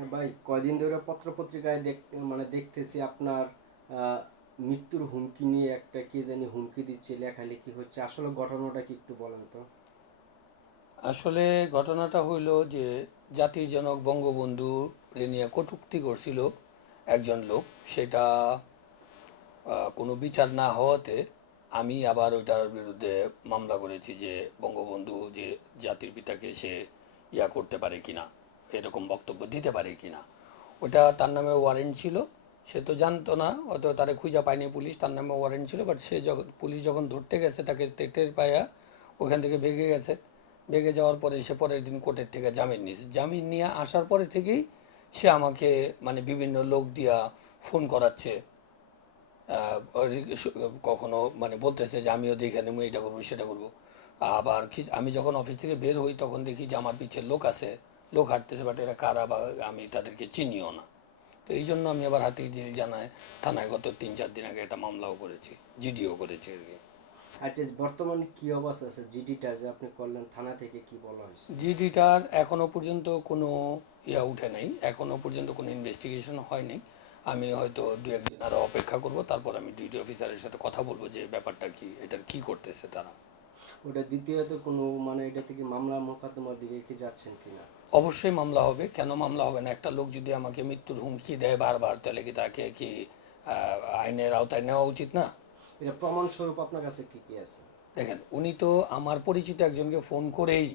হ্যাঁ ভাই, কয়দিন ধরে পত্র পত্রিকায় দেখ মানে দেখতেছি আপনার মৃত্যুর হুমকি নিয়ে একটা কে জানি হুমকি দিচ্ছে, লেখালেখি হচ্ছে। আসলে ঘটনাটা কি একটু বলেন তো? আসলে ঘটনাটা হইল যে, জাতির জনক বঙ্গবন্ধু নিয়ে কটূক্তি করছিল একজন লোক। সেটা কোনো বিচার না হওয়াতে আমি আবার ওইটার বিরুদ্ধে মামলা করেছি যে, বঙ্গবন্ধু যে জাতির পিতাকে সে ইয়া করতে পারে কিনা। এরকম বক্তব্য দিতে পারে কি না ওটা তার নামে ওয়ারেন্ট ছিল। সে তো জানতো না হয়তো তারে খুঁজা পায়নি পুলিশ, তার নামে ওয়ারেন্ট ছিল বাট সে যখন, পুলিশ যখন ধরতে গেছে, তাকে তে- টের পায়া ওখান থেকে ভেগে গেছে। ভেগে যাওয়ার পরে সে পরের দিন কোর্টের থেকে জামিন নিয়েছে। জামিন নিয়ে আসার পরে থেকেই সে আমাকে মানে বিভিন্ন লোক দিয়া ফোন করাচ্ছে। কখনো মানে বলতেছে যে আমিও দেখে নেব, এটা করব, সেটা করব। আবার আমি যখন অফিস থেকে বের হই, তখন দেখি যে আমার পিছিয়ে লোক আছে। লোক হাঁটতেছে বাট এরা কারা বা আমি তাদেরকে চিনিও না। তো এই জন্য আমি আবার হাতি ডিল জানায় থানায় গত তিন চার দিন আগে একটা মামলাও করেছি জিডিও করেছি আর কি। আচ্ছা বর্তমানে কি অবস্থা আছে জিডিটা যে আপনি করলেন থানা থেকে কি বলা হয়েছে? জিডিটার এখনও পর্যন্ত কোনো ইয়া উঠে নাই এখনও পর্যন্ত কোনো ইনভেস্টিগেশন হয়নি আমি হয়তো দু একদিন আরও অপেক্ষা করব তারপর আমি ডিউটি অফিসারের সাথে কথা বলব যে ব্যাপারটা কি এটার কি করতেছে তারা। ওটা দ্বিতীয়ত কোনো মানে এটা থেকে মামলা মোকদ্দমার দিকে কি যাচ্ছেন কিনা? অবশ্যই মামলা হবে। কেন মামলা হবে না? একটা লোক যদি আমাকে মৃত্যুর হুমকি দেয় বারবার তাহলে কি তাকে কি আইনের আওতায় নেওয়া উচিত না? এটা প্রমাণ স্বরূপ আপনার কাছে কি কি আছে? দেখেন উনি তো আমার পরিচিত একজনকে ফোন করেই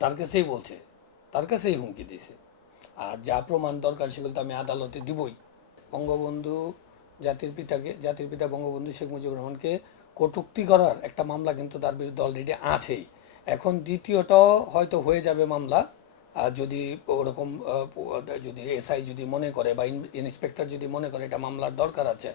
তার কাছেই বলছে। তার কাছেই হুমকি দিছে আর যা প্রমাণ দরকার সেগুলো তো আমি আদালতে দিবই। বঙ্গবন্ধু জাতির পিতাকে জাতির পিতা বঙ্গবন্ধু শেখ মুজিবুর রহমানকে কটূক্তি করার একটা মামলা কিন্তু তার বিরুদ্ধে অলরেডি আছেই। এখন দ্বিতীয়টাও হয়তো হয়ে যাবে মামলা যদি ওরকম যদি এসআই যদি মনে করে বা ইন্সপেক্টর যদি মনে করে এটা মামলার দরকার আছে,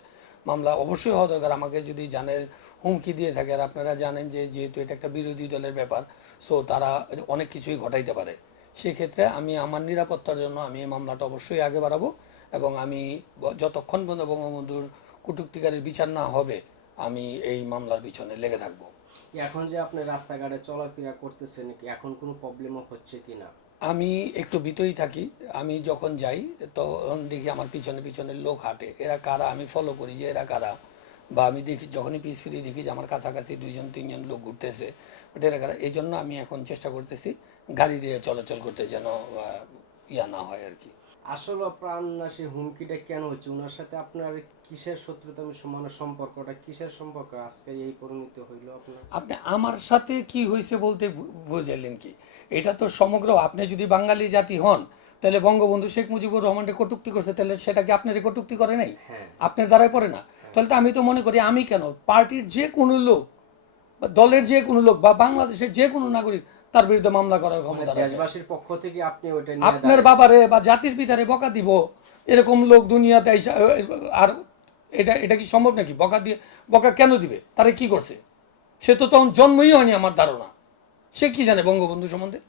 মামলা অবশ্যই হওয়া দরকার। আমাকে যদি জানের হুমকি দিয়ে থাকে, আর আপনারা জানেন যে যেহেতু এটা একটা বিরোধী দলের ব্যাপার সো তারা অনেক কিছুই ঘটাইতে পারে। সেক্ষেত্রে আমি আমার নিরাপত্তার জন্য আমি এই মামলাটা অবশ্যই আগে বাড়াবো এবং আমি যতক্ষণ পর্যন্ত বঙ্গবন্ধুর কটূক্তিকারের বিচার না হবে আমি এই মামলার পিছনে লেগে থাকব। এখন যে আপনি রাস্তাঘাটে চলাফেরা করতেছেন কি এখন কোনো প্রবলেমও হচ্ছে কি না? আমি একটু ভিতরেই থাকি। আমি যখন যাই তখন দেখি আমার পিছনে পিছনে লোক হাঁটে। এরা কারা? আমি ফলো করি যে এরা কারা। বা আমি দেখি যখনই পিস ফিরি দেখি যে আমার কাছাকাছি দুইজন তিনজন লোক ঘুরতেছে বাট এরা কারা? এই জন্য আমি এখন চেষ্টা করতেছি গাড়ি দিয়ে চলাচল করতে যেন ইয়া না হয় আর কি। আসলে প্রাণনাশী হুমকিটা কেন হচ্ছে? ওনার সাথে আপনার কিসের শত্রুতা মানে সম্পর্কটা কিসের সম্পর্ক? আজকে এই পরিণত হইল আপনার? আপনি আমার সাথে কি হয়েছে বলতে বুঝাইলেন কি? এটা তো সমগ্র আপনি যদি বাঙালি জাতি হন তাহলে বঙ্গবন্ধু শেখ মুজিবুর রহমানকে কটুক্তি করছে তাহলে সেটা কি আপনার কটুক্তি করে নাই? হ্যাঁ। আপনার দ্বারাই পড়ে না। তাহলে তো আমি তো মনে করি আমি কেন? পার্টির যে কোনো লোক বা দলের যে কোনো লোক বা বাংলাদেশের যে কোনো নাগরিক তার বিরুদ্ধে মামলা করার মানে ক্ষমতা দেশবাসীর পক্ষ থেকে আপনি ওইটা আপনার বাবারে বা জাতির পিতারে বকা দিব এরকম লোক দুনিয়াতে আর এটা এটা কি সম্ভব নাকি? বকা দিয়ে বকা কেন দিবে? তারা কি করছে? সে তো তখন জন্মই হয়নি আমার ধারণা। সে কি জানে বঙ্গবন্ধু সম্বন্ধে?